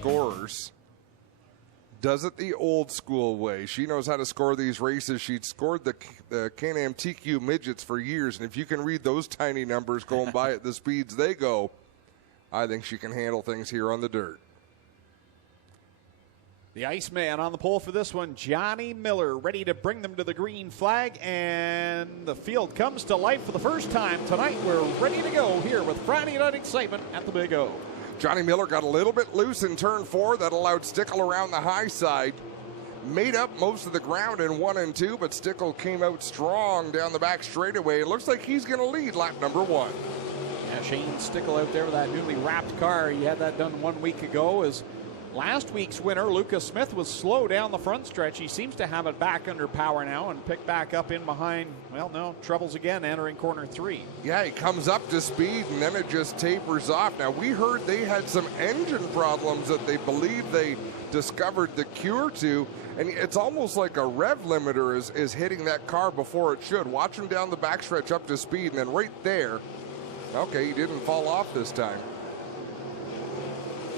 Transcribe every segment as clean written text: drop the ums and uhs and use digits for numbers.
scorers. Does it the old school way. She knows how to score these races. She'd scored the Can-Am TQ midgets for years, and if you can read those tiny numbers going by at the speeds they go, I think she can handle things here on the dirt. The Iceman on the pole for this one, Johnny Miller, ready to bring them to the green flag, and the field comes to life for the first time tonight. We're ready to go here with Friday Night Excitement at the Big O. Johnny Miller got a little bit loose in turn 4. That allowed Stickle around the high side. Made up most of the ground in 1 and 2, but Stickle came out strong down the back straightaway. It looks like he's going to lead lap number 1. Yeah, Shane Stickle out there with that newly wrapped car. He had that done 1 week ago. As last week's winner, Lucas Smith, was slow down the front stretch. He seems to have it back under power now and picked back up in behind. Well, no, troubles again entering corner 3. Yeah, he comes up to speed and then it just tapers off. Now, we heard they had some engine problems that they believe they discovered the cure to, and it's almost like a rev limiter is hitting that car before it should. Watch him down the backstretch up to speed, and then right there, okay, he didn't fall off this time.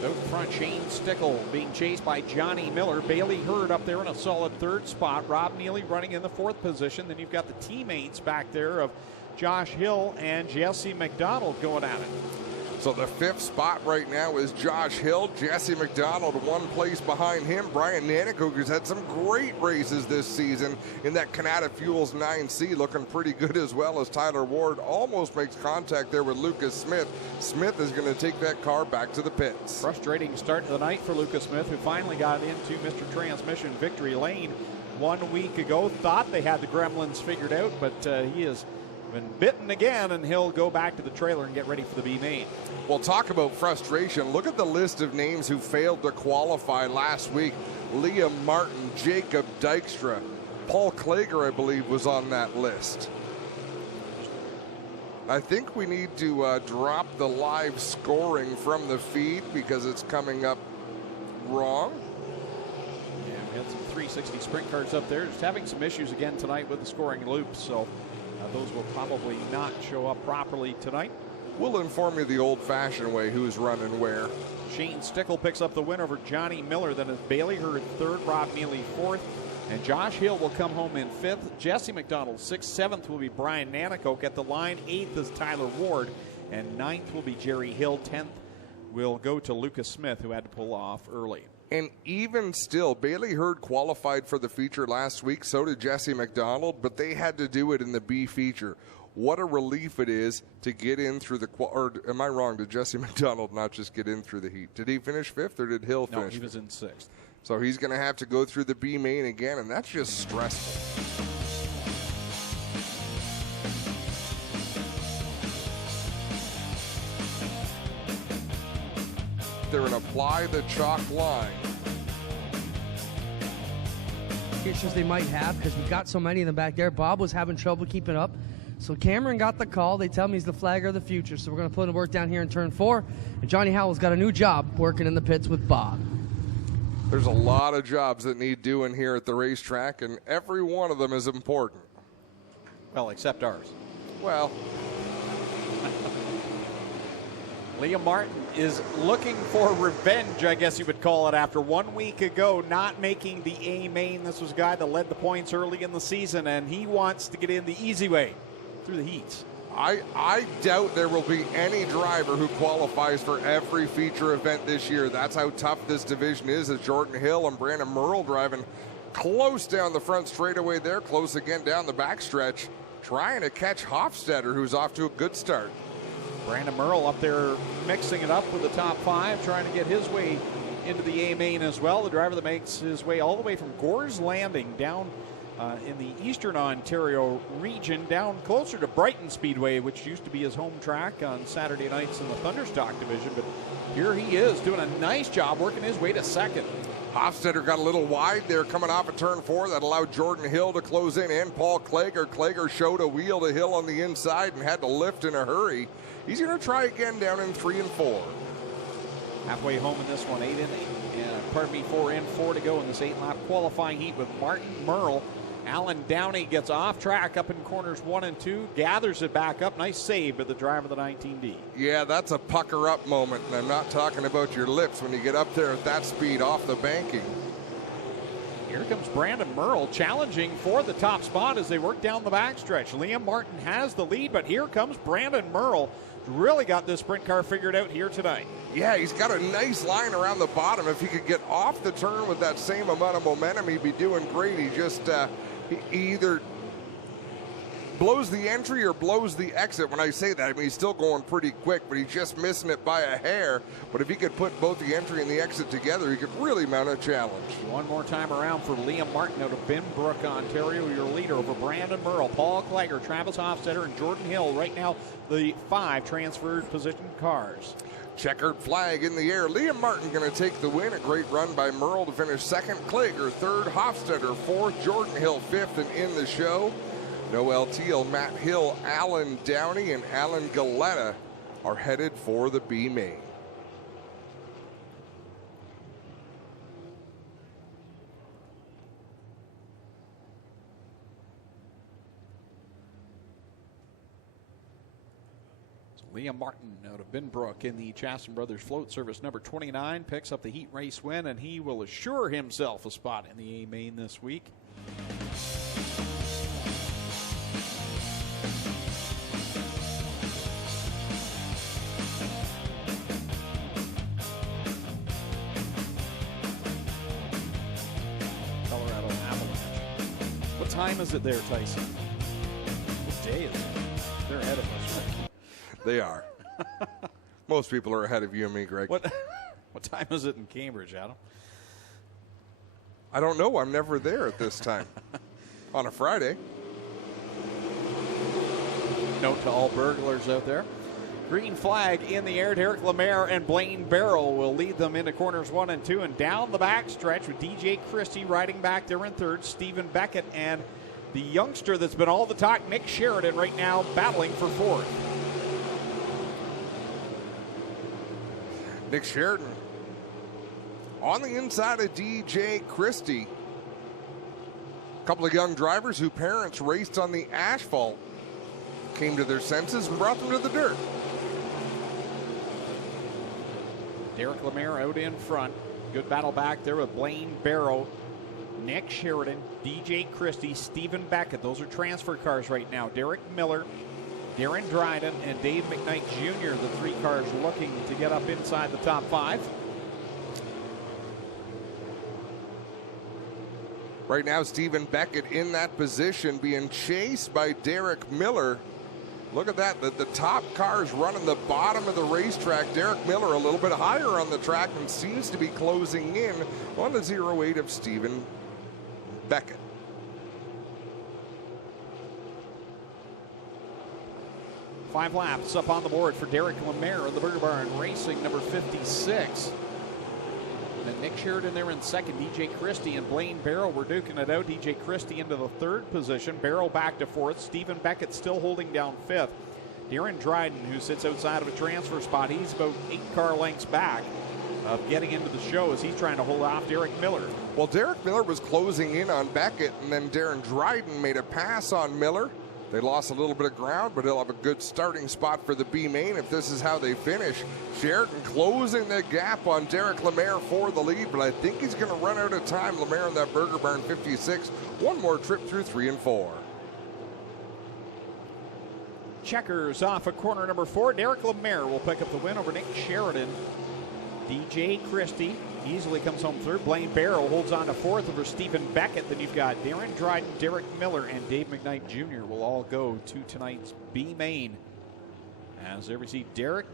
Out front, Shane Stickle being chased by Johnny Miller. Bailey Hurd up there in a solid 3rd spot. Rob Neely running in the 4th position. Then you've got the teammates back there of Josh Hill and Jesse McDonald going at it. So the 5th spot right now is Josh Hill. Jesse McDonald 1 place behind him. Brian Nanicook has had some great races this season in that Canada Fuels 9C, looking pretty good as well as Tyler Ward almost makes contact there with Lucas Smith. Smith is going to take that car back to the pits. Frustrating start to the night for Lucas Smith, who finally got into Mr. Transmission victory lane 1 week ago. Thought they had the gremlins figured out, but he has been bitten again, and he'll go back to the trailer and get ready for the B main. Well, talk about frustration. Look at the list of names who failed to qualify last week. Liam Martin, Jacob Dykstra, Paul Klager, I believe, was on that list. I think we need to drop the live scoring from the feed because it's coming up wrong. Yeah, we had some 360 sprint cars up there. Just having some issues again tonight with the scoring loops, so those will probably not show up properly tonight. We'll inform you the old-fashioned way who's running where. Shane Stickle picks up the win over Johnny Miller. Then it's Bailey Hurd 3rd, Rob Neely 4th, and Josh Hill will come home in 5th. Jesse McDonald 6th. 7th will be Brian Nanicoke. At the line, 8th is Tyler Ward, and 9th will be Jerry Hill. 10th will go to Lucas Smith, who had to pull off early. And even still, Bailey Hurd qualified for the feature last week. So did Jesse McDonald, but they had to do it in the B feature. What a relief it is to get in through the, or am I wrong? Did Jesse McDonald not just get in through the heat? Did he finish 5th or did Hill finish? No, he was in 6th. So he's going to have to go through the B main again, and that's just stressful. There and apply the chalk line. Issues they might have because we've got so many of them back there. Bob was having trouble keeping up. So Cameron got the call. They tell me he's the flagger of the future. So we're going to put in work down here in turn 4. And Johnny Howell's got a new job working in the pits with Bob. There's a lot of jobs that need doing here at the racetrack, and every one of them is important. Well, except ours. Well, Liam Martin is looking for revenge, I guess you would call it, after 1 week ago not making the A main. This was a guy that led the points early in the season, and he wants to get in the easy way through the heats. I doubt there will be any driver who qualifies for every feature event this year. That's how tough this division is, as Jordan Hill and Brandon Merle driving close down the front straightaway there, close again down the backstretch, trying to catch Hofstetter, who's off to a good start. Brandon Merle up there mixing it up with the top 5, trying to get his way into the A main as well. The driver that makes his way all the way from Gore's Landing down in the Eastern Ontario region, down closer to Brighton Speedway, which used to be his home track on Saturday nights in the Thunderstock division. But here he is doing a nice job working his way to 2nd. Hofstetter got a little wide there coming off of turn 4. That allowed Jordan Hill to close in, and Paul Klager. Klager showed a wheel to Hill on the inside and had to lift in a hurry. He's going to try again down in 3 and 4. Halfway home in this one, 4 in, 4 to go in this 8-lap qualifying heat with Martin Merle Alan Downey gets off track up in corners 1 and 2, gathers it back up. Nice save by the driver of the 19D. Yeah, that's a pucker up moment, and I'm not talking about your lips when you get up there at that speed off the banking. Here comes Brandon Merle challenging for the top spot as they work down the backstretch. Liam Martin has the lead, but here comes Brandon Merle. Really got this sprint car figured out here tonight. Yeah, he's got a nice line around the bottom. If he could get off the turn with that same amount of momentum, he'd be doing great. He just he either blows the entry or blows the exit. When I say that, I mean, he's still going pretty quick, but he's just missing it by a hair. But if he could put both the entry and the exit together, he could really mount a challenge. One more time around for Liam Martin out of Binbrook, Ontario, your leader over Brandon Merle, Paul Kleiger, Travis Hofstetter, and Jordan Hill. Right now, the 5 transferred position cars. Checkered flag in the air. Liam Martin going to take the win. A great run by Merle to finish second. Kleiger third. Hofstetter fourth. Jordan Hill fifth. And in the show, Noel Teal, Matt Hill, Alan Downey, and Alan Galetta are headed for the B main. Liam Martin out of Binbrook in the Chaston Brothers Float Service number 29 picks up the heat race win, and he will assure himself a spot in the A main this week. Colorado Avalanche. What time is it there, Tyson? What day is it? They're ahead of us, right? They are. Most people are ahead of you and me, Greg. What time is it in Cambridge, Adam? I don't know. I'm never there at this time. On a Friday. Note to all burglars out there. Green flag in the air. Derek Lemaire and Blaine Barrow will lead them into corners 1 and 2. And down the back stretch with DJ Christie riding back there in third. Stephen Beckett and the youngster that's been all the talk, Nick Sheridan, right now battling for fourth. Nick Sheridan on the inside of DJ Christie. A couple of young drivers whose parents raced on the asphalt came to their senses and brought them to the dirt. Derek Lemaire out in front. Good battle back there with Blaine Barrow, Nick Sheridan, DJ Christie, Stephen Beckett. Those are transfer cars right now. Derek Miller, Darren Dryden, and Dave McKnight Jr., the 3 cars looking to get up inside the top 5. Right now, Stephen Beckett in that position being chased by Derek Miller. Look at that. The top cars running the bottom of the racetrack. Derek Miller a little bit higher on the track and seems to be closing in on the 08 of Stephen Beckett. Five laps up on the board for Derek Lemaire in the Burger Barn Racing number 56. And Nick Sheridan there in second. DJ Christie and Blaine Barrow were duking it out. DJ Christie into the third position. Barrow back to fourth. Stephen Beckett still holding down fifth. Darren Dryden, who sits outside of a transfer spot, he's about 8 car lengths back of getting into the show as he's trying to hold off Derek Miller. Well, Derek Miller was closing in on Beckett, and then Darren Dryden made a pass on Miller. They lost a little bit of ground, but they'll have a good starting spot for the B main if this is how they finish. Sheridan closing the gap on Derek Lemaire for the lead, but I think he's going to run out of time. Lemaire in that Burger Barn 56. One more trip through 3 and 4. Checkers off at corner number 4. Derek Lemaire will pick up the win over Nick Sheridan. DJ Christie easily comes home third. Blaine Barrow holds on to fourth over Stephen Beckett. Then you've got Darren Dryden, Derek Miller, and Dave McKnight Jr. will all go to tonight's B main as they receive Derek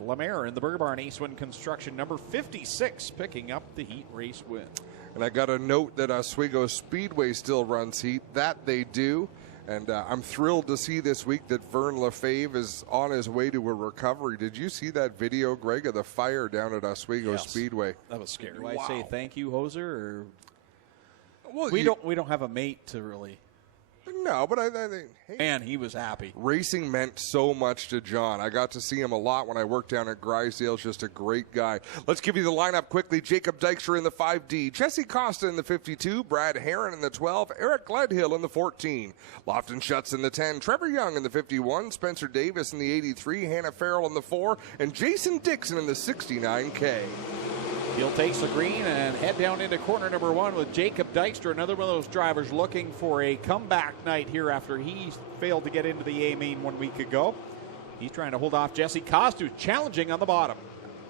Lemaire in the Burger Barn Ace Win Construction number 56 picking up the heat race win. And I got a note that Oswego Speedway still runs heat. That they do. And I'm thrilled to see this week that Vern Lefebvre is on his way to a recovery. Did you see that video, Greg, of the fire down at Oswego Speedway? That was scary. Wow. Do I say thank you, Hoser? Or well, we don't have a mate to really. No, but I think, hey, And he was happy. racing meant so much to John. I got to see him a lot when I worked down at Grisdale. Just a great guy. Let's give you the lineup quickly. Jacob Dykstra in the 5D, Jesse Costa in the 52, Brad Herron in the 12, Eric Gledhill in the 14, Lofton Schutz in the 10, Trevor Young in the 51, Spencer Davis in the 83, Hannah Farrell in the 4, and Jason Dixon in the 69K. He'll take the green and head down into corner number 1 with Jacob Dykstra, another one of those drivers looking for a comeback night here after he failed to get into the A-main 1 week ago. He's trying to hold off Jesse Costa, challenging on the bottom.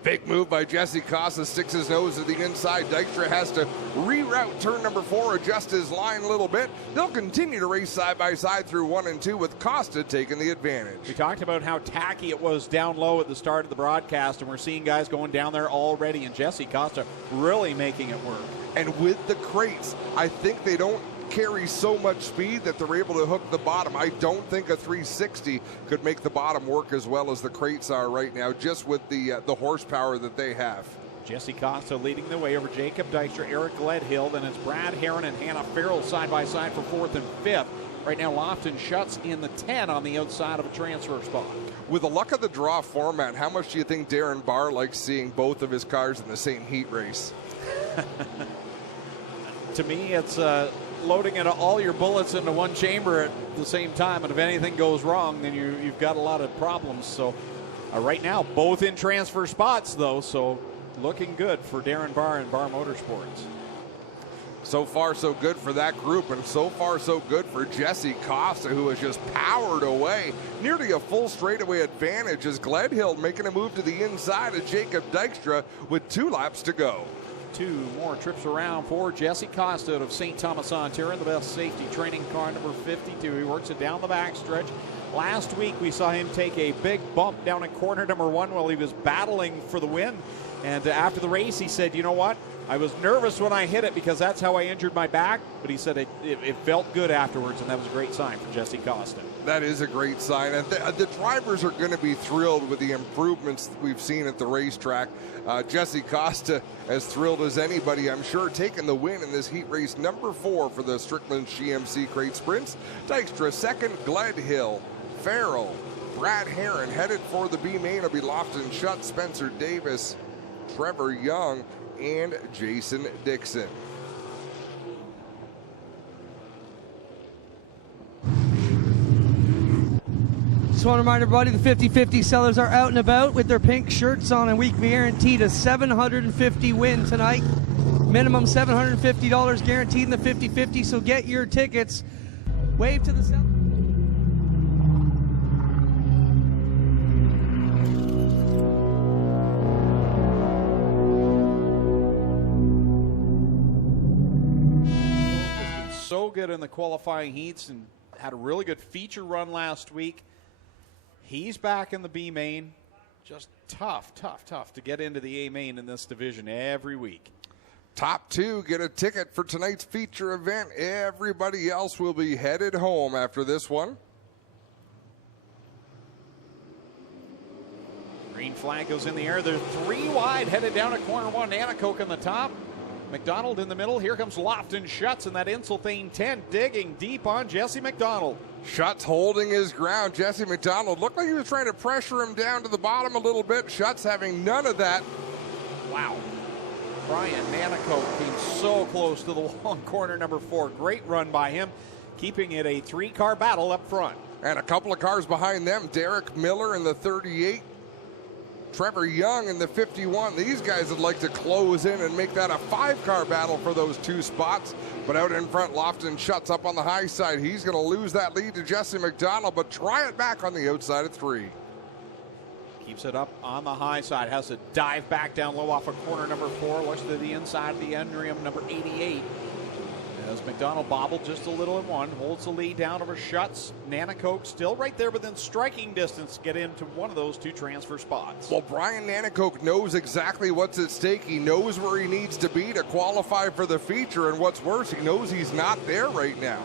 Fake move by Jesse Costa, sticks his nose to the inside. Dykstra has to reroute turn number 4, adjust his line a little bit. They'll continue to race side by side through 1 and 2 with Costa taking the advantage. We talked about how tacky it was down low at the start of the broadcast, and we're seeing guys going down there already, and Jesse Costa really making it work. And with the crates, I think they don't carry so much speed that they're able to hook the bottom. I don't think a 360 could make the bottom work as well as the crates are right now, just with the horsepower that they have. Jesse Costa leading the way over Jacob Dykstra, Eric Gledhill, then it's Brad Herron and Hannah Farrell side by side for 4th and 5th. Right now, Lofton Schutz in the 10 on the outside of a transfer spot. With the luck of the draw format, how much do you think Darren Barr likes seeing both of his cars in the same heat race? To me, it's loading into all your bullets into one chamber at the same time, and if anything goes wrong, then you've got a lot of problems. So right now, both in transfer spots, though, so looking good for Darren Barr and Barr Motorsports. So far, so good for that group, and so far, so good for Jesse Costa, who has just powered away. Nearly a full straightaway advantage as Gledhill making a move to the inside of Jacob Dykstra with 2 laps to go. 2 more trips around for Jesse Costa out of St. Thomas, Ontario, the best safety training car, number 52. He works it down the backstretch. Last week, we saw him take a big bump down in corner number 1 while he was battling for the win. And after the race, he said, you know what? I was nervous when I hit it because that's how I injured my back. But he said it felt good afterwards, and that was a great sign for Jesse Costa. That is a great sign. And the drivers are going to be thrilled with the improvements we've seen at the racetrack. Jesse Costa as thrilled as anybody, I'm sure, taking the win in this heat race number 4 for the Strickland GMC Crate Sprints. Dykstra second, Gledhill, Farrell, Brad Herron headed for the B main will be Lofton Schutz, Spencer Davis, Trevor Young, and Jason Dixon. Just want to remind everybody the 50-50 sellers are out and about with their pink shirts on, and we guaranteed a $750 win tonight. Minimum $750 guaranteed in the 50-50, so get your tickets. Wave to the seller. So good in the qualifying heats and had a really good feature run last week. He's back in the B main. Just tough to get into the A main in this division every week. Top 2 get a ticket for tonight's feature event. Everybody else will be headed home after this one. Green flag goes in the air. They're 3 wide headed down at corner 1. Anacoke in the top. McDonald in the middle. Here comes Lofton Schutz in that Insulthane 10, digging deep on Jesse McDonald. Schutz holding his ground. Jesse McDonald looked like he was trying to pressure him down to the bottom a little bit. Schutz having none of that. Wow. Brian Anacoke came so close to the wall in corner number 4. Great run by him, keeping it a 3-car battle up front. And a couple of cars behind them. Derek Miller in the 38. Trevor Young in the 51. These guys would like to close in and make that a 5-car battle for those 2 spots. But out in front, Lofton Schutz up on the high side. He's going to lose that lead to Jesse McDonald, but try it back on the outside of 3. Keeps it up on the high side. Has to dive back down low off of corner number 4. Looks to the inside of the Enrium, number 88. As McDonald bobbled just a little in 1. Holds the lead down over Schutz. Anacoke still right there within striking distance to get into one of those 2 transfer spots. Well, Brian Anacoke knows exactly what's at stake. He knows where he needs to be to qualify for the feature. And what's worse, he knows he's not there right now.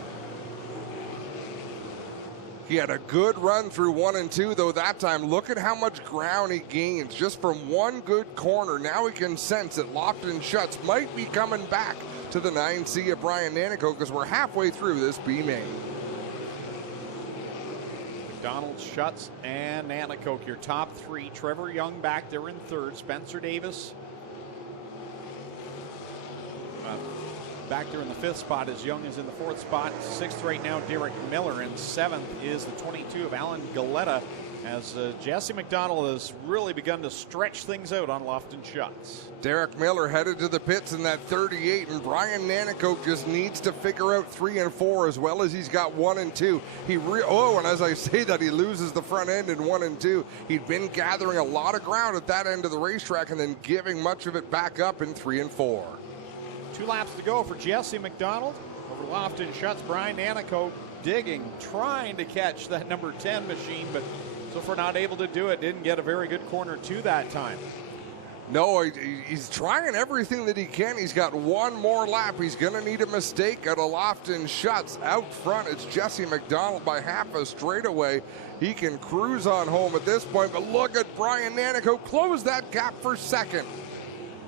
He had a good run through 1 and 2, though that time. Look at how much ground he gains just from 1 good corner. Now he can sense that Lofton Schutz might be coming back to the 9C of Brian Anacoke because we're halfway through this B main. McDonald, Schutz, and Nanakoke, your top three. Trevor Young back there in third. Spencer Davis back there in the fifth spot, as Young is in the fourth spot. Sixth right now, Derek Miller. And seventh is the 22 of Alan Galetta, as Jesse McDonald has really begun to stretch things out on Lofton Schutz. Derek Miller headed to the pits in that 38, and Brian Nanakoke just needs to figure out 3 and 4 as well as he's got 1 and 2. And as I say that, he loses the front end in 1 and 2. He'd been gathering a lot of ground at that end of the racetrack and then giving much of it back up in 3 and 4. 2 laps to go for Jesse McDonald. Over Lofton Schutz, Brian Nanakoke digging, trying to catch that number 10 machine, but so far not able to do it. Didn't get a very good corner 2 that time. No, he's trying everything that he can. He's got 1 more lap. He's going to need a mistake at a Lofton Schutz. Out front, it's Jesse McDonald by half a straightaway. He can cruise on home at this point, but look at Brian Nanakoke close that gap for second.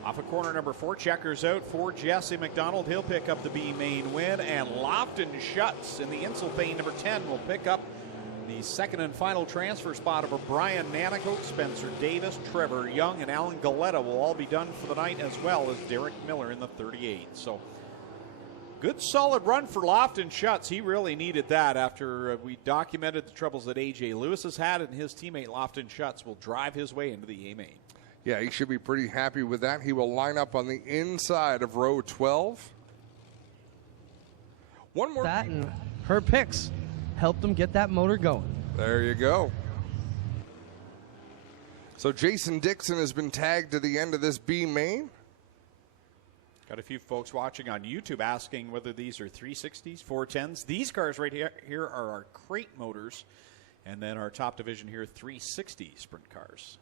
Off of corner number 4, checkers out for Jesse McDonald. He'll pick up the B main win, and Lofton Schutz in the Insulfane number 10 will pick up the second and final transfer spot over Brian Nanakoke. Spencer Davis, Trevor Young, and Alan Galetta will all be done for the night, as well as Derek Miller in the 38. So good solid run for Lofton Schutz. He really needed that after we documented the troubles that AJ Lewis has had, and his teammate Lofton Schutz will drive his way into the A main. Yeah, he should be pretty happy with that. He will line up on the inside of row 12. One more. That and her picks helped them get that motor going. There you go. So Jason Dixon has been tagged to the end of this B main. Got a few folks watching on YouTube asking whether these are 360s, 410s. These cars right here are our crate motors, and then our top division here, 360 sprint cars.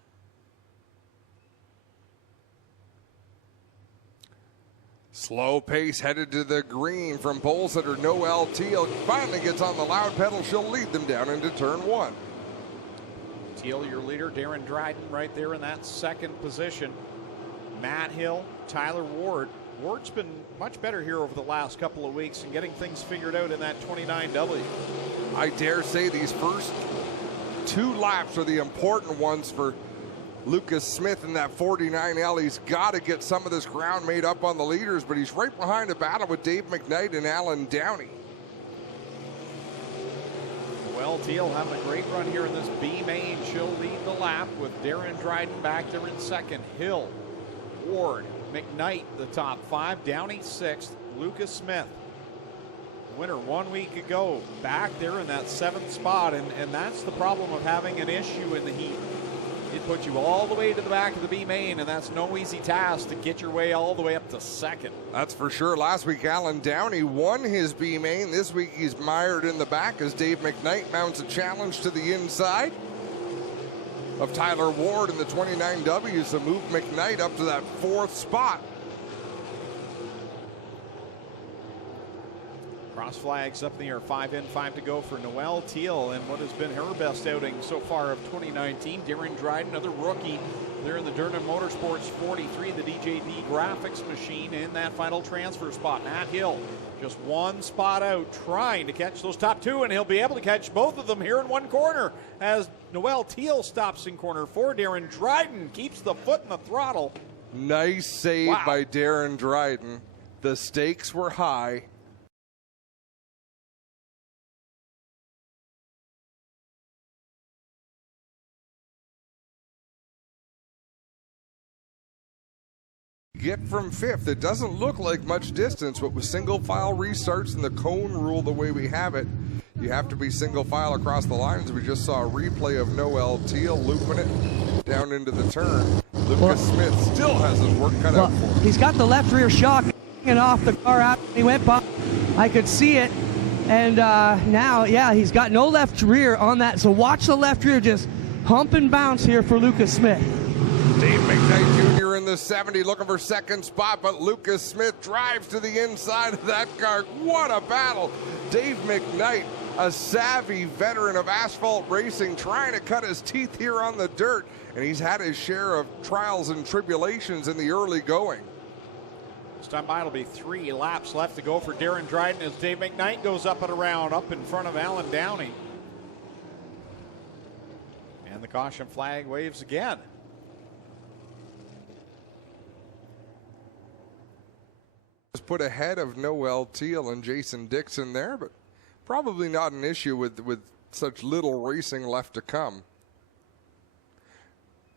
Slow pace headed to the green from pole setter Noelle Teal. Finally gets on the loud pedal. She'll lead them down into turn 1. Teal, your leader. Darren Dryden right there in that second position. Matt Hill, Tyler Ward. Ward's been much better here over the last couple of weeks and getting things figured out in that 29W. I dare say these first 2 laps are the important ones for Lucas Smith in that 49L. He's got to get some of this ground made up on the leaders, but he's right behind a battle with Dave McKnight and Alan Downey. Well, Teal having a great run here in this B main. She'll lead the lap with Darren Dryden back there in second. Hill, Ward, McKnight, the top 5. Downey 6th. Lucas Smith, winner 1 week ago, back there in that 7th spot, and that's the problem of having an issue in the heat. It puts you all the way to the back of the B main, and that's no easy task to get your way all the way up to second. That's for sure. Last week, Alan Downey won his B main. This week, he's mired in the back as Dave McKnight mounts a challenge to the inside of Tyler Ward in the 29W to move McKnight up to that 4th spot. Cross flags up in the air, 5 in, 5 to go for Noelle Teal and what has been her best outing so far of 2019. Darren Dryden, another rookie there in the Durham Motorsports 43, the DJD graphics machine in that final transfer spot. Matt Hill just 1 spot out, trying to catch those top 2, and he'll be able to catch both of them here in 1 corner as Noelle Teal stops in corner 4. Darren Dryden keeps the foot in the throttle. Nice save by Darren Dryden. The stakes were high. Get from 5th. It doesn't look like much distance, but with single file restarts and the cone rule the way we have it, you have to be single file across the lines. We just saw a replay of Noelle Teal looping it down into the turn. Lucas Smith still has his work cut out for him. He's got the left rear shock hanging off the car after he went by. I could see it. And now, yeah, he's got no left rear on that. So watch the left rear just hump and bounce here for Lucas Smith. Dave McKnight Jr. in the 70 looking for 2nd spot, but Lucas Smith drives to the inside of that car. What a battle. Dave McKnight, a savvy veteran of asphalt racing, trying to cut his teeth here on the dirt, and he's had his share of trials and tribulations in the early going. This time by, it'll be 3 laps left to go for Darren Dryden as Dave McKnight goes up and around, up in front of Alan Downey. caution flag waves again. Was put ahead of Noel Teal and Jason Dixon there, but probably not an issue with such little racing left to come.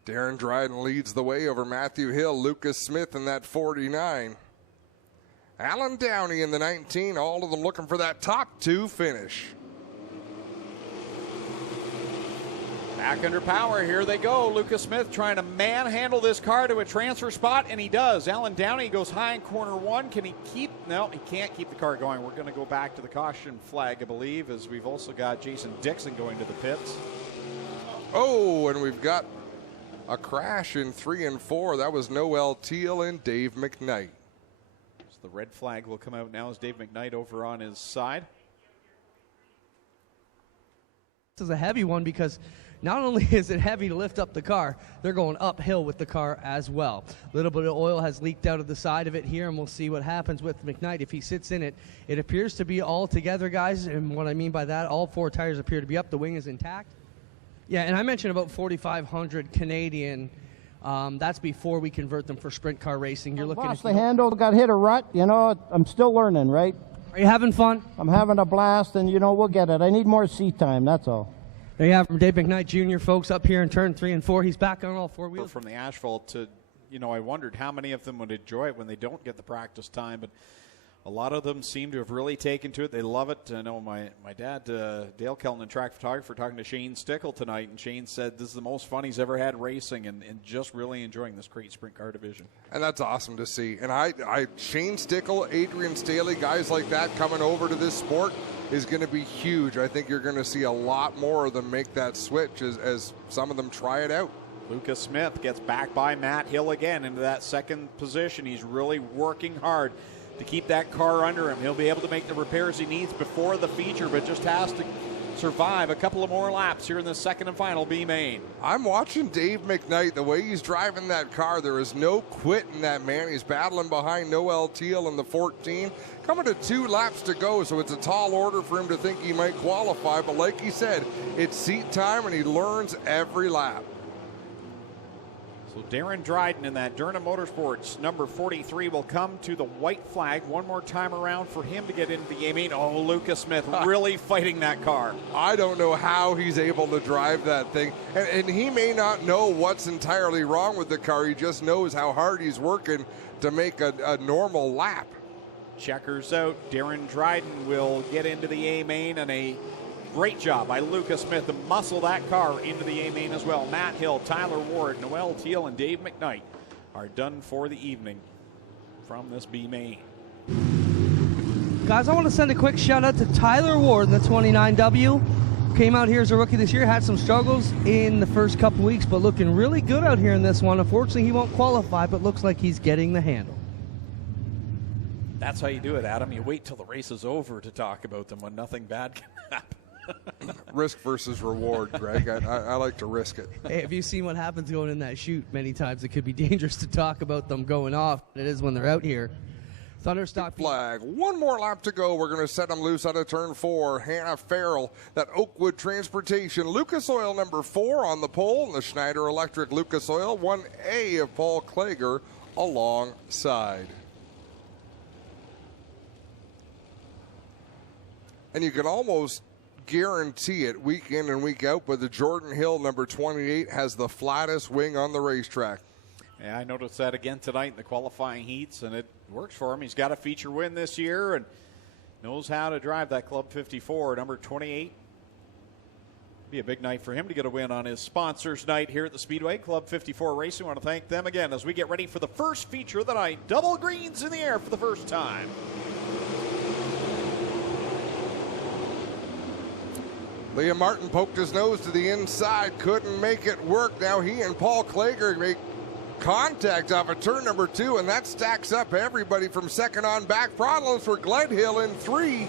Darren Dryden leads the way over Matthew Hill, Lucas Smith in that 49. Alan Downey in the 19, all of them looking for that top 2 finish. Back under power, here they go. Lucas Smith trying to manhandle this car to a transfer spot, and he does. Alan Downey goes high in corner 1. Can he keep? No, he can't keep the car going. We're going to go back to the caution flag, I believe, as we've also got Jason Dixon going to the pits. Oh, and we've got a crash in 3 and 4. That was Noel Teal and Dave McKnight. So the red flag will come out now as Dave McKnight over on his side. This is a heavy one because not only is it heavy to lift up the car, they're going uphill with the car as well. A little bit of oil has leaked out of the side of it here, and we'll see what happens with McKnight if he sits in it. It appears to be all together, guys, and what I mean by that, all 4 tires appear to be up. The wing is intact. Yeah, and I mentioned about 4,500 Canadian. That's before we convert them for sprint car racing. You're looking at the handle, got hit a rut. You know, I'm still learning, right? Are you having fun? I'm having a blast, and, you know, we'll get it. I need more seat time, that's all. There you have from Dave McKnight Jr., folks, up here in turn 3 and 4. He's back on all 4 wheels. From the asphalt to, you know, I wondered how many of them would enjoy it when they don't get the practice time, but a lot of them seem to have really taken to it. They love it. I know my dad, Dale Kelton, track photographer, talking to Shane Stickle tonight, and Shane said this is the most fun he's ever had racing and just really enjoying this great sprint car division. And that's awesome to see. And Shane Stickle, Adrian Staley, guys like that coming over to this sport is going to be huge. I think you're going to see a lot more of them make that switch as some of them try it out. Lucas Smith gets back by Matt Hill again into that second position. He's really working hard to keep that car under him. He'll be able to make the repairs he needs before the feature, but just has to survive a couple of more laps here in the second and final B main. I'm watching Dave McKnight, the way he's driving that car. There is no quit in that man. He's battling behind Noel Teal in the 14. Coming to 2 laps to go, so it's a tall order for him to think he might qualify. But like he said, it's seat time, and he learns every lap. So Darren Dryden in that Durham Motorsports number 43 will come to the white flag one more time around for him to get into the game. Oh, Lucas Smith really fighting that car. I don't know how he's able to drive that thing. And he may not know what's entirely wrong with the car. He just knows how hard he's working to make a normal lap. Checkers out. Darren Dryden will get into the A main, and a great job by Lucas Smith to muscle that car into the A main as well. Matt Hill, Tyler Ward, Noel Teal, and Dave McKnight are done for the evening from this B main. Guys, I want to send a quick shout out to Tyler Ward in the 29W. Came out here as a rookie this year, had some struggles in the first couple weeks, but looking really good out here in this one. Unfortunately, he won't qualify, but looks like he's getting the handle. That's how you do it, Adam. You wait till the race is over to talk about them when nothing bad can happen. Risk versus reward, Greg. I like to risk it. Hey, have you seen what happens going in that chute? Many times it could be dangerous to talk about them going off. It is when they're out here. Thunderstock flag. 1 more lap to go. We're going to set them loose out of turn 4. Hannah Farrell, that Oakwood Transportation. Lucas Oil number 4 on the pole. And the Schneider Electric Lucas Oil 1A of Paul Klager alongside. And you can almost guarantee it week in and week out, but the Jordan Hill number 28 has the flattest wing on the racetrack. Yeah, I noticed that again tonight in the qualifying heats, and it works for him. He's got a feature win this year and knows how to drive that Club 54, number 28. Be a big night for him to get a win on his sponsors night here at the Speedway. Club 54 Racing. I want to thank them again as we get ready for the first feature of the night. Double greens in the air for the first time. Liam Martin poked his nose to the inside, couldn't make it work. Now he and Paul Klager make contact off of turn number 2, and that stacks up everybody from second on back. Problems for Gledhill in 3.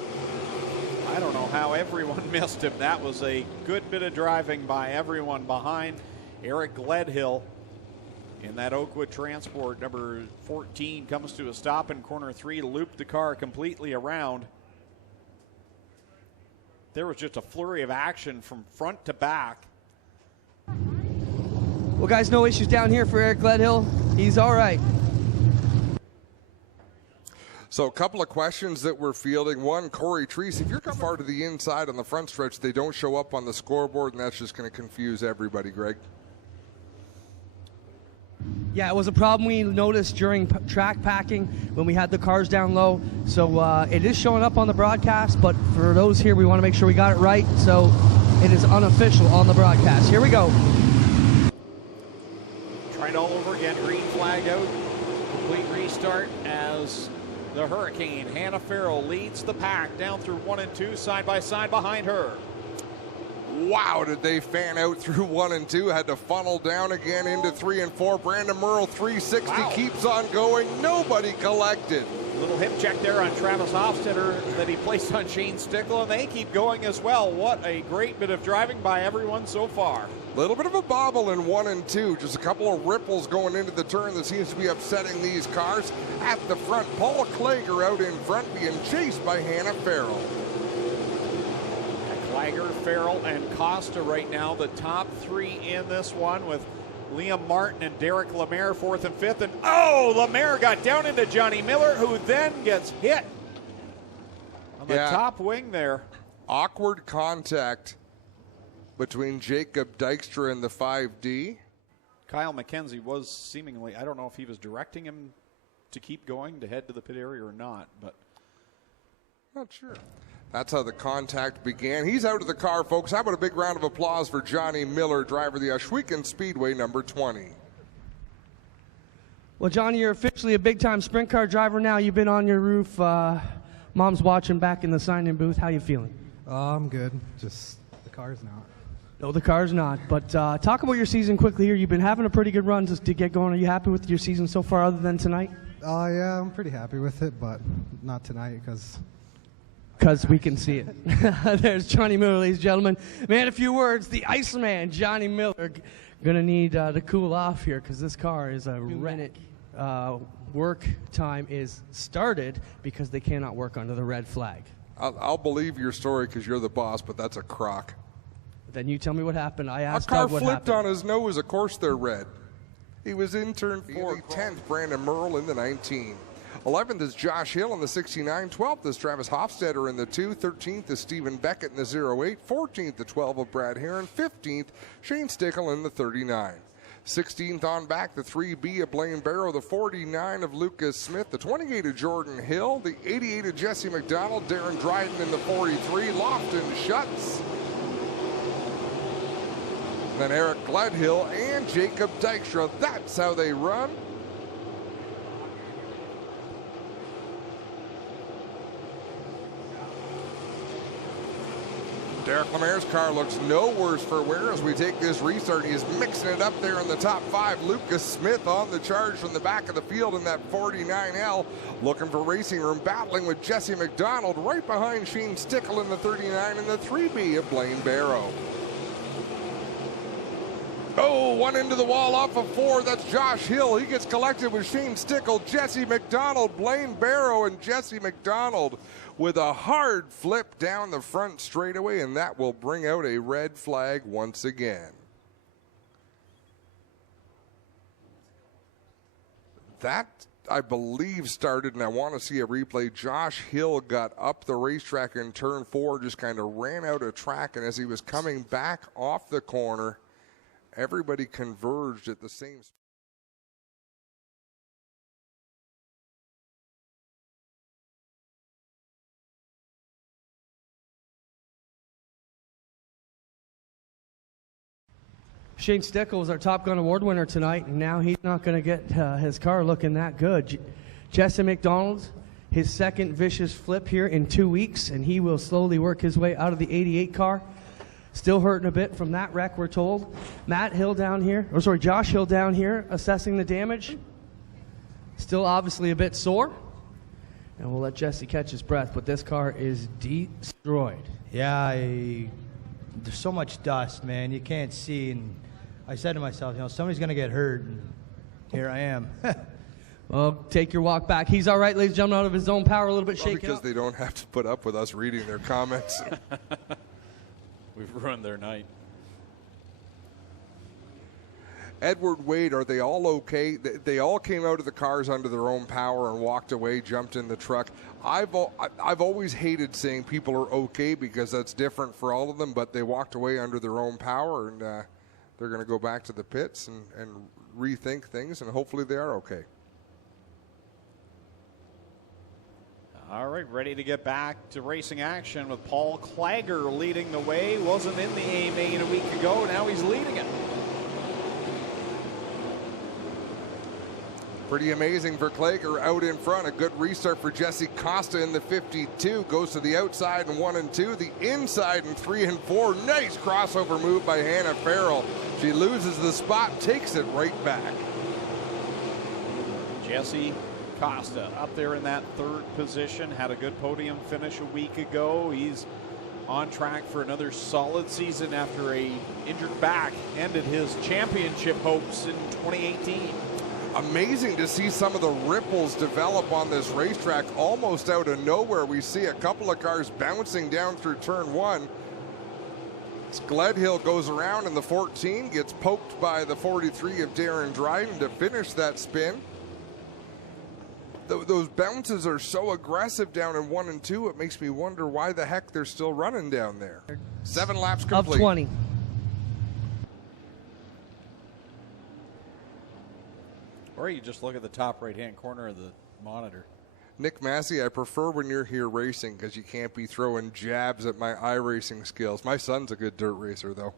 I don't know how everyone missed him. That was a good bit of driving by everyone behind Eric Gledhill. In that Oakwood Transport, number 14 comes to a stop in corner 3, looped the car completely around. There was just a flurry of action from front to back. Well, guys, no issues down here for Eric Gledhill. He's all right. So a couple of questions that we're fielding. One, Corey Treese, if you're coming far to the inside on the front stretch, they don't show up on the scoreboard, and that's just going to confuse everybody, Greg. Yeah, it was a problem we noticed during track packing when we had the cars down low. So it is showing up on the broadcast, but for those here, we want to make sure we got it right. So it is unofficial on the broadcast. Here we go. Trying all over again. Green flag out. Complete restart as the Hurricane. Hannah Farrell leads the pack down through 1 and 2, side by side behind her. Wow, did they fan out through 1 and 2, had to funnel down again into 3 and 4. Brandon Merle 360 keeps on going. Nobody collected. Little hip check there on Travis Hofstetter that he placed on Shane Stickle, and they keep going as well. What a great bit of driving by everyone so far. Little bit of a bobble in 1 and 2. Just a couple of ripples going into the turn that seems to be upsetting these cars. At the front, Paul Klager out in front being chased by Hannah Farrell. Klager, Farrell, and Costa right now, the top 3 in this one, with Liam Martin and Derek Lemaire 4th and 5th. And oh, Lemaire got down into Johnny Miller, who then gets hit on the top wing there. Awkward contact between Jacob Dykstra and the 5D. Kyle McKenzie was seemingly, I don't know if he was directing him to keep going, to head to the pit area or not, but not sure. That's how the contact began. He's out of the car, folks. How about a big round of applause for Johnny Miller, driver of the Ohsweken Speedway, number 20. Well, Johnny, you're officially a big-time sprint car driver now. You've been on your roof. Mom's watching back in the sign-in booth. How you feeling? I'm good. Just the car's not. No, the car's not. But talk about your season quickly here. You've been having a pretty good run just to get going. Are you happy with your season so far other than tonight? Yeah, I'm pretty happy with it, but not tonight because we can see it. There's Johnny Miller, ladies and gentlemen. Man, a few words. The Iceman, Johnny Miller, going to need to cool off here because this car is a minute. Work time is started because they cannot work under the red flag. I'll believe your story because you're the boss, but that's a crock. Then you tell me what happened. I asked a car Doug what flipped happened. on his nose. Of course they're red. He was in turn 4. 10th, Brandon Merle in the 19. 11th is Josh Hill in the 69. 12th is Travis Hofstetter in the 2. 13th is Stephen Beckett in the 08. 14th, the 12 of Brad Heron. 15th, Shane Stickle in the 39. 16th on back, the 3B of Blaine Barrow. The 49 of Lucas Smith. The 28 of Jordan Hill. The 88 of Jesse McDonald. Darren Dryden in the 43. Lofton Schutz. Then Eric Gledhill and Jacob Dykstra. That's how they run. Derek Lemaire's car looks no worse for wear as we take this restart. He is mixing it up there in the top 5. Lucas Smith on the charge from the back of the field in that 49L. Looking for racing room, battling with Jesse McDonald right behind Shane Stickle in the 39 and the 3B of Blaine Barrow. Oh, one into the wall off of 4. That's Josh Hill. He gets collected with Shane Stickle, Jesse McDonald, Blaine Barrow, and Jesse McDonald with a hard flip down the front straightaway, and that will bring out a red flag once again. That, I believe, started, and I want to see a replay. Josh Hill got up the racetrack in turn 4, just kind of ran out of track, and as he was coming back off the corner, everybody converged at the same spot. Shane Stickle was our Top Gun Award winner tonight, and now he's not going to get his car looking that good. Jesse McDonald, his second vicious flip here in 2 weeks, and he will slowly work his way out of the 88 car. Still hurting a bit from that wreck, we're told. Josh Hill down here assessing the damage. Still obviously a bit sore. And we'll let Jesse catch his breath, but this car is destroyed. Yeah, there's so much dust, man. You can't see. And I said to myself, somebody's going to get hurt. And here I am. Well, take your walk back. He's all right, ladies and gentlemen, out of his own power, a little bit shaken because up. they don't have to put up with us reading their comments. We've ruined their night. Edward Wade, are they all okay? They all came out of the cars under their own power and walked away, jumped in the truck. I've always hated saying people are okay because that's different for all of them, but they walked away under their own power, and they're going to go back to the pits and rethink things, and hopefully they are okay. All right, ready to get back to racing action with Paul Clager leading the way. Wasn't in the A main a week ago. Now he's leading it. Pretty amazing for Clager out in front. A good restart for Jesse Costa in the 52. Goes to the outside in 1 and 2. The inside in 3 and 4. Nice crossover move by Hannah Farrell. She loses the spot, takes it right back. Jesse Costa up there in that 3rd position. Had a good podium finish a week ago. He's on track for another solid season after a injured back ended his championship hopes in 2018. Amazing to see some of the ripples develop on this racetrack almost out of nowhere. We see a couple of cars bouncing down through turn 1. Gledhill goes around in the 14, gets poked by the 43 of Darren Dryden to finish that spin. Those bounces are so aggressive down in 1 and 2, it makes me wonder why the heck they're still running down there. 7 laps complete. Of 20. Or you just look at the top right-hand corner of the monitor. Nick Massey, I prefer when you're here racing because you can't be throwing jabs at my iRacing skills. My son's a good dirt racer, though.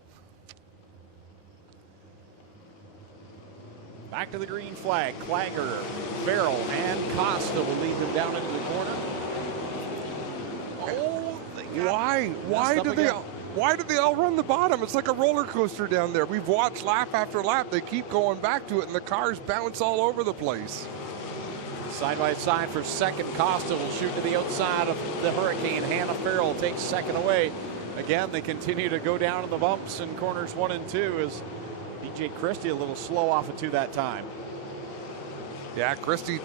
Back to the green flag. Clager, Farrell, and Costa will lead them down into the corner. Oh, Why do they all run the bottom? It's like a roller coaster down there. We've watched lap after lap. They keep going back to it, and the cars bounce all over the place. Side by side for second. Costa will shoot to the outside of the Hurricane. Hannah Farrell takes second away. Again, they continue to go down in the bumps in corners 1 and 2 as BJ Christie a little slow off of 2 that time. Yeah, Christie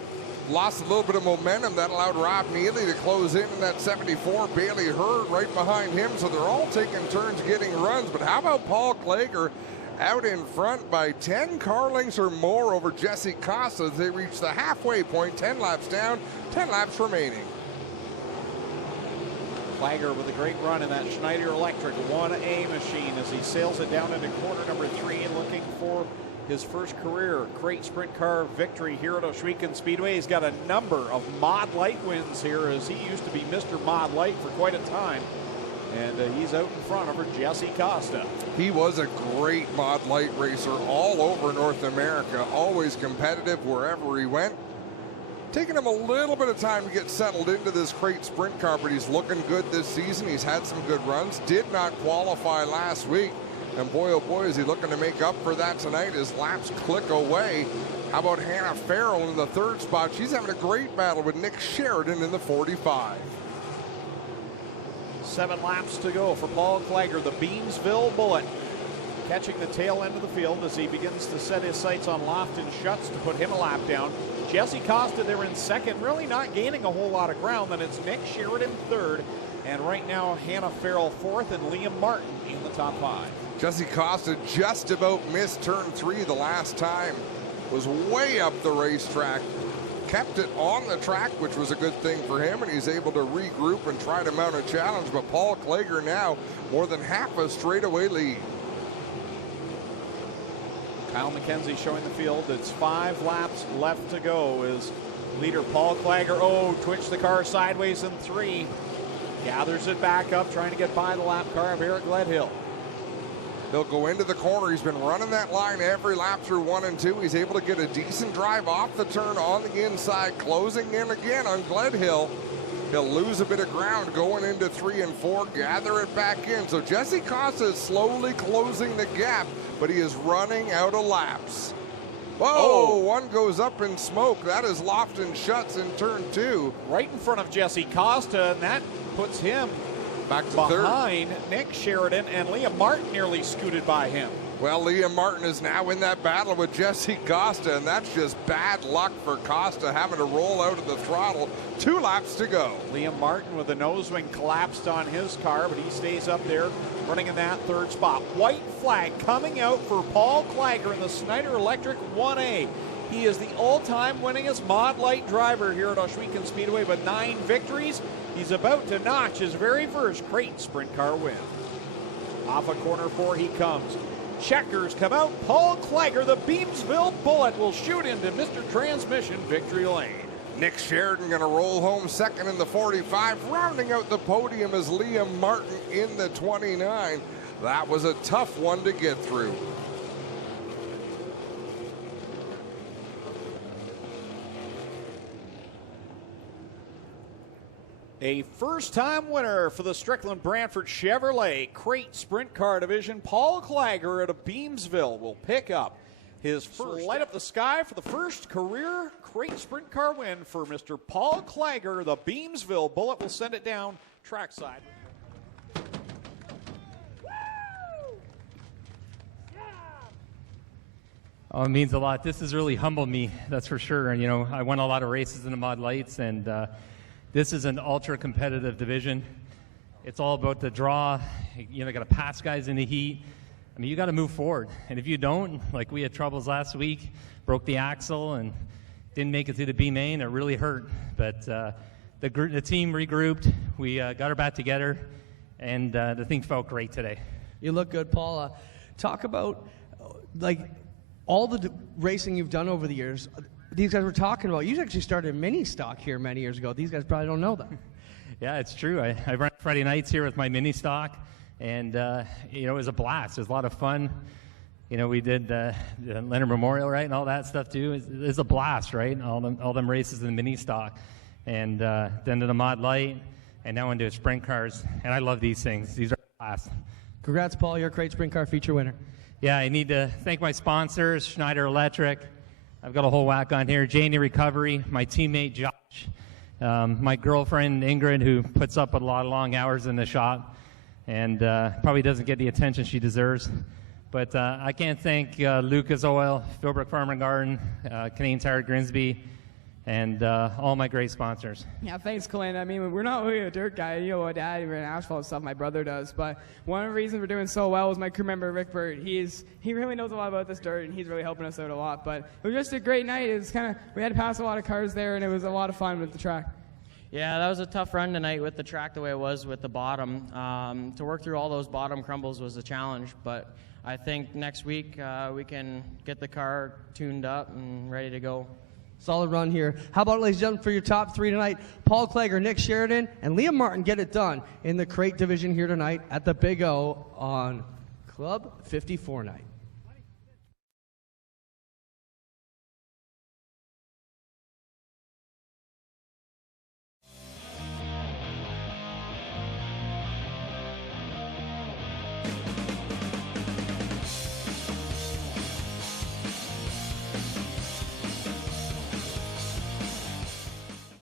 lost a little bit of momentum. That allowed Rob Neely to close in that 74. Bailey Hurd right behind him, so they're all taking turns getting runs. But how about Paul Clager out in front by 10 car lengths or more over Jesse Costa as they reach the halfway point, 10 laps down, 10 laps remaining. Clager with a great run in that Schneider Electric 1A machine as he sails it down into corner number 3 and looking for his first career crate sprint car victory here at Ohsweken Speedway. He's got a number of Mod Light wins here as he used to be Mr. Mod Light for quite a time. And he's out in front over Jesse Costa. He was a great Mod Light racer all over North America, always competitive wherever he went. Taking him a little bit of time to get settled into this crate sprint car, but he's looking good this season. He's had some good runs. Did not qualify last week. And boy, oh boy, is he looking to make up for that tonight as laps click away. How about Hannah Farrell in the 3rd spot? She's having a great battle with Nick Sheridan in the 45. 7 laps to go for Paul Clager, the Beamsville Bullet. Catching the tail end of the field as he begins to set his sights on Lofton Schutz to put him a lap down. Jesse Costa there in 2nd, really not gaining a whole lot of ground. Then it's Nick Sheridan 3rd. And right now, Hannah Farrell 4th and Liam Martin in the top 5. Jesse Costa just about missed turn 3 the last time. Was way up the racetrack. Kept it on the track, which was a good thing for him, and he's able to regroup and try to mount a challenge. But Paul Clager now more than half a straightaway lead. Kyle McKenzie showing the field. It's 5 laps left to go as leader Paul Clager, twitched the car sideways in 3. Gathers it back up, trying to get by the lap car of Eric Gledhill. He'll go into the corner. He's been running that line every lap through 1 and 2. He's able to get a decent drive off the turn on the inside, closing in again on Gledhill. He'll lose a bit of ground going into 3 and 4, gather it back in. So Jesse Costa is slowly closing the gap, but he is running out of laps. Whoa, one goes up in smoke. That is Lofton Schutz in turn 2. Right in front of Jesse Costa, and that puts him back to behind 3rd. Nick Sheridan, and Liam Martin nearly scooted by him. Well, Liam Martin is now in that battle with Jesse Costa, and that's just bad luck for Costa having to roll out of the throttle. 2 laps to go. Liam Martin with the nose wing collapsed on his car, but he stays up there running in that 3rd spot. White flag coming out for Paul Clager in the Snyder Electric 1A. He is the all-time winningest Mod Light driver here at Ohsweken Speedway with 9 victories. He's about to notch his very first crate sprint car win. Off of corner 4 he comes. Checkers come out. Paul Clager, the Beamsville Bullet, will shoot into Mr. Transmission victory lane. Nick Sheridan going to roll home second in the 45. Rounding out the podium is Liam Martin in the 29. That was a tough one to get through. A first-time winner for the Strickland Brantford Chevrolet Crate Sprint Car Division. Paul Clager out of Beamsville will pick up his first. Light up the sky for the first career Crate Sprint Car win for Mr. Paul Clager. The Beamsville Bullet will send it down trackside. Oh, it means a lot. This has really humbled me, that's for sure. And, you know, I won a lot of races in the Mod Lights, and this is an ultra-competitive division. It's all about the draw. You know, got to pass guys in the heat. I mean, you got to move forward. And if you don't, like we had troubles last week, broke the axle and didn't make it through the B main, it really hurt. But the team regrouped. We got our back together, and the thing felt great today. You look good, Paul. Talk about, like, all the racing you've done over the years. These guys were talking about, you actually started mini stock here many years ago. These guys probably don't know that. Yeah, it's true. I run Friday nights here with my mini stock, and you know, it was a blast. It was a lot of fun. You know, we did the Leonard Memorial, right, and all that stuff too. It was a blast, right? All them races in the mini stock, and then to the Mod Light, and now into Sprint Cars. And I love these things. These are a blast. Congrats, Paul. You're a Crate Sprint Car feature winner. Yeah, I need to thank my sponsors, Schneider Electric. I've got a whole whack on here. Janie Recovery, my teammate Josh, my girlfriend Ingrid, who puts up with a lot of long hours in the shop and probably doesn't get the attention she deserves. But I can't thank Lucas Oil, Philbrook Farm and Garden, Canadian Tire Grimsby, and all my great sponsors. Yeah, thanks, Clint. I mean, we're not really a dirt guy. You know, Dad, even asphalt stuff, my brother does. But one of the reasons we're doing so well is my crew member, Rick Bird. He really knows a lot about this dirt, and he's really helping us out a lot. But it was just a great night. It was we had to pass a lot of cars there, and it was a lot of fun with the track. Yeah, that was a tough run tonight with the track the way it was with the bottom. To work through all those bottom crumbles was a challenge, but I think next week we can get the car tuned up and ready to go. Solid run here. How about, ladies and gentlemen, for your top 3 tonight, Paul Clager, Nick Sheridan, and Liam Martin get it done in the crate division here tonight at the Big O on Club 54 night.